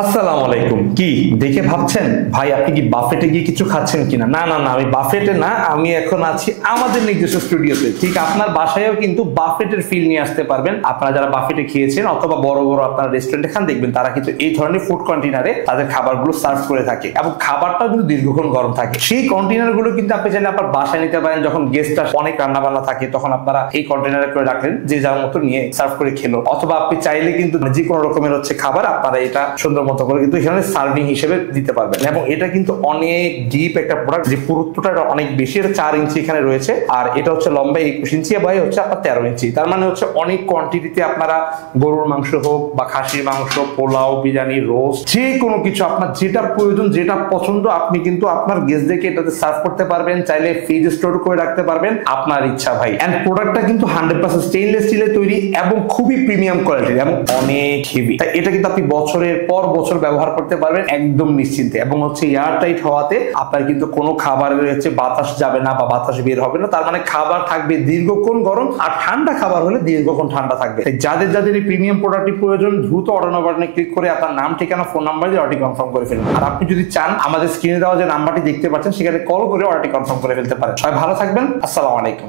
আসসালামু আলাইকুম। কি দেখে ভাবছেন ভাই আপনি কি বাফেটে গিয়ে কিছু খাচ্ছেন কিনা? না না না, আমি বাফেটে না, আমি এখন আছি আমাদের নিজস্ব স্টুডিওতে। ঠিক আপনার বাসায়ও কিন্তু বাফেটের ফিল নিয়ে আসতে পারবেন। আপনারা যারা বাফেটে খেয়েছেন অথবা বড় বড় আপনার রেস্টুরেন্টে খান, দেখবেন তারা কিন্তু এই ধরনের ফুড কন্টেনারে তাদের খাবারগুলো সার্ভ করে থাকে এবং খাবারটাও কিন্তু দীর্ঘক্ষণ গরম থাকে। সেই কন্টেনার গুলো কিন্তু আপনি চাইলে আপনার বাসায় নিতে পারেন। যখন গেস্ট অনেক রান্না বান্না থাকে তখন আপনারা এই কন্টেনারে করে রাখলেন, যে যার মতো নিয়ে সার্ভ করে খেলো। অথবা আপনি চাইলে কিন্তু যে কোনো রকমের খাবার আপনারা এটা সুন্দর মতো করে কিন্তু এখানে সার্ভিং হিসেবে দিতে পারবেন। এবং এটা কিন্তু অনেক ডিপ একটা প্রোডাক্ট, যে পুরুত্বটা অনেক বেশি। এটা 4 ইঞ্চি এখানে রয়েছে, আর এটা হচ্ছে লম্বা 21 ইঞ্চি, বাই হচ্ছে আপনার 13 ইঞ্চি। তার মানে হচ্ছে অনেক কোয়ান্টিটিতে আপনারা গরুর মাংস হোক বা খাসির মাংস, পোলাও, বিরিয়ানি, রোস্ট, যে কোনো কিছু আপনার যেটা প্রয়োজন, যেটা পছন্দ, আপনি কিন্তু আপনার গেস্টদেরকে এটাতে সার্ভ করতে পারবেন। চাইলে ফ্রিজ স্টোর করে রাখতে পারবেন, আপনার ইচ্ছা ভাই। এন্ড প্রোডাক্টটা কিন্তু 100% স্টেইনলেস স্টিলের তৈরি এবং খুবই প্রিমিয়াম কোয়ালিটির এবং অনেক হেভি। তাই এটা কিন্তু আপনি বছরের পর বছর ব্যবহার করতে পারবেন একদম নিশ্চিন্তে। এবং হচ্ছে এয়ার টাইট হওয়াতে আপনার কিন্তু কোনো খাবারের বাতাস যাবে না বা বাতাস বের হবে না। তার মানে খাবার থাকবে দীর্ঘক্ষণ গরম, আর ঠান্ডা খাবার হলে দীর্ঘক্ষণ ঠান্ডা থাকবে। যাদের যাদের এই প্রিমিয়াম প্রোডাক্টটি প্রয়োজন, দ্রুত অর্ডার নাও বাটনে ক্লিক করে আপনার নাম, ঠিকানা, ফোন নাম্বার দিয়ে অর্ডারটি কনফার্ম করে ফেলুন। আর আপনি যদি চান আমাদের স্ক্রিনে দেওয়া যে নাম্বারটি দেখতে পাচ্ছেন সেখানে কল করে অর্ডারটি কনফার্ম করে ফেলতে পারেন। সবাই ভালো থাকবেন। আসসালামু আলাইকুম।